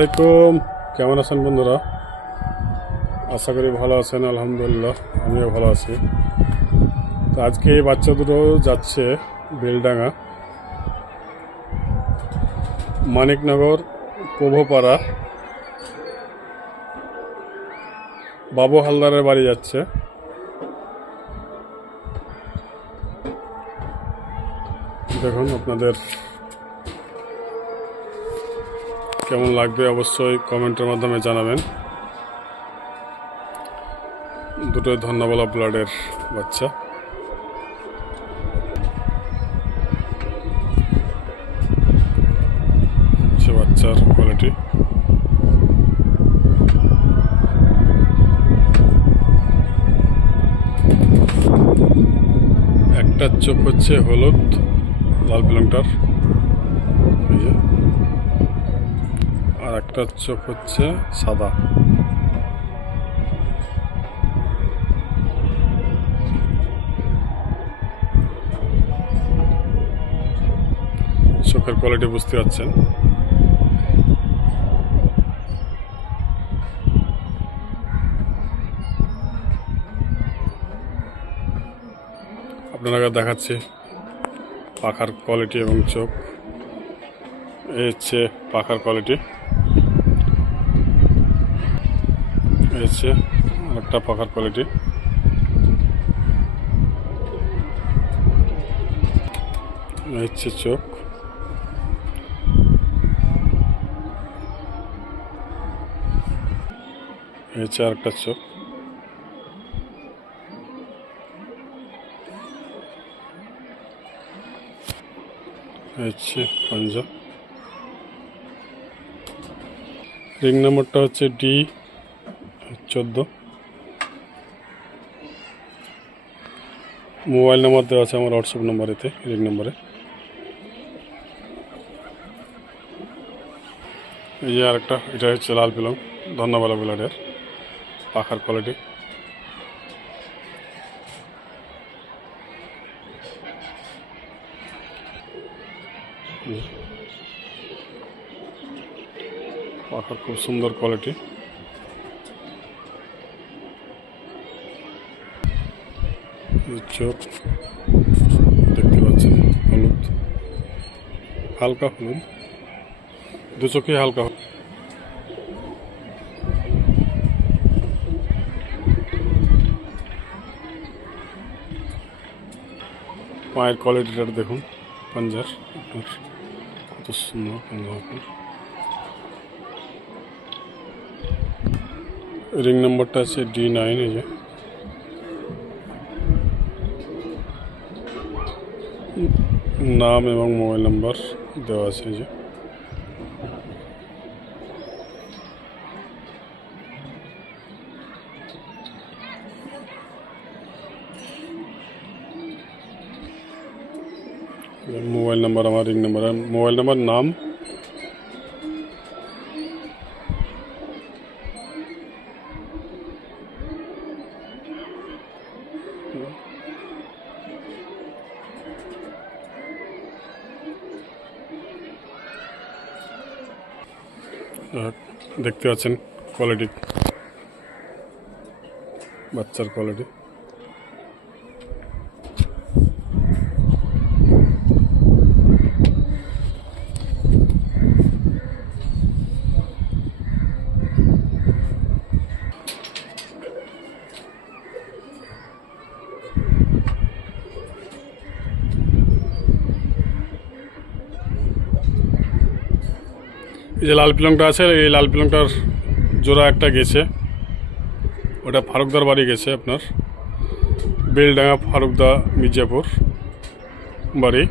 আলাইকুম, কেমন আছেন বন্ধুরা? আশা করি ভালো আছেন। আলহামদুলিল্লাহ, আমিও ভালো আছি। তো আজকে এই বাচ্চা দুটো যাচ্ছে বেলডাঙ্গা, মানিকনগর প্রভোপাড়া, বাবু হালদারের বাড়ি যাচ্ছে। দেখুন আপনাদের কেমন লাগবে অবশ্যই কমেন্টের মাধ্যমে জানাবেন। দুটোই ধন্যবাদ ব্লাডের বাচ্চা। সে বাচ্চার কোয়ালিটি একটা চোখ হচ্ছে হলুদ, লাল পিলংটার, আর একটা চোখ হচ্ছে সাদা। চোখের কোয়ালিটি বুঝতে পারছেন। আপনারা দেখাচ্ছি পাখার কোয়ালিটি এবং চোখ। এই হচ্ছে পাখার কোয়ালিটি, এই হচ্ছে আরেকটা পাখার কোয়ালিটি। এই হচ্ছে চোখ, এই হচ্ছে আরেকটা চোখ। হচ্ছে পাঞ্জা। রিং নাম্বারটা হচ্ছে D14। মোবাইল নাম্বার দেওয়া আছে আমার হোয়াটসঅ্যাপ নাম্বারেতে, রিং নাম্বারে। এই যে আরেকটা, এটা হচ্ছে লাল পিলং, ধন্যবাদ ব্লাডের পাখার কোয়ালিটি। পাখার খুব সুন্দর কোয়ালিটি। চোখ দেখতে পাচ্ছেন হলুদ, হালকা হলুদ, দু চোখে হালকা হলুদ। পায়ের কোয়ালিটিটা দেখুন, পাঞ্জার আপনার কত সুন্দর পাঞ্জা আপনার। রিং নাম্বারটা আছে D9। এই যে নাম এবং মোবাইল নাম্বার দেওয়া আছে। এই যে মোবাইল নাম্বার, আমার রিং নাম্বার, মোবাইল নাম্বার, নাম। দেখতে পাচ্ছেন কোয়ালিটি, বাচ্চার কোয়ালিটি। এই যে লাল পিলংটা আছে, এই লাল পিলংটার জোড়া একটা গেছে, ওটা ফারুকদার বাড়ি গেছে, আপনার বেলডাঙ্গা ফারুকদা মির্জাপুর বাড়ি।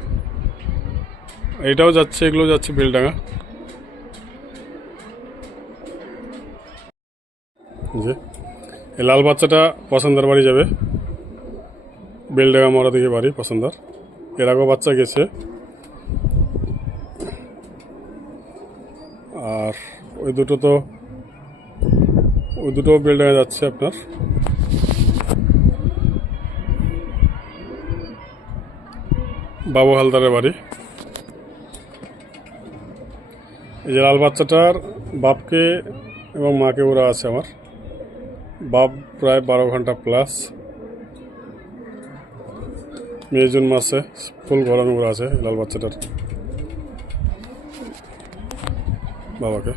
এটাও যাচ্ছে, এগুলো যাচ্ছে বেলডাঙ্গা। যে এই লাল বাচ্চাটা পছন্দের বাড়ি যাবে, বেলডাঙ্গা মরা দিকে বাড়ি পছন্দার। এর আগেও বাচ্চা গেছে। আর ওই দুটো বেলডাঙ্গা যাচ্ছে আপনার। বাবু হালদারের বাড়ি। এই যে লাল বাচ্চাটার বাপকে এবং মাকে ওরা আছে আমার। বাপ প্রায় 12 ঘন্টা প্লাস, মে জুন মাসে ফুল গরমে ওরা আছে লাল বাচ্চাটার বাবাকে।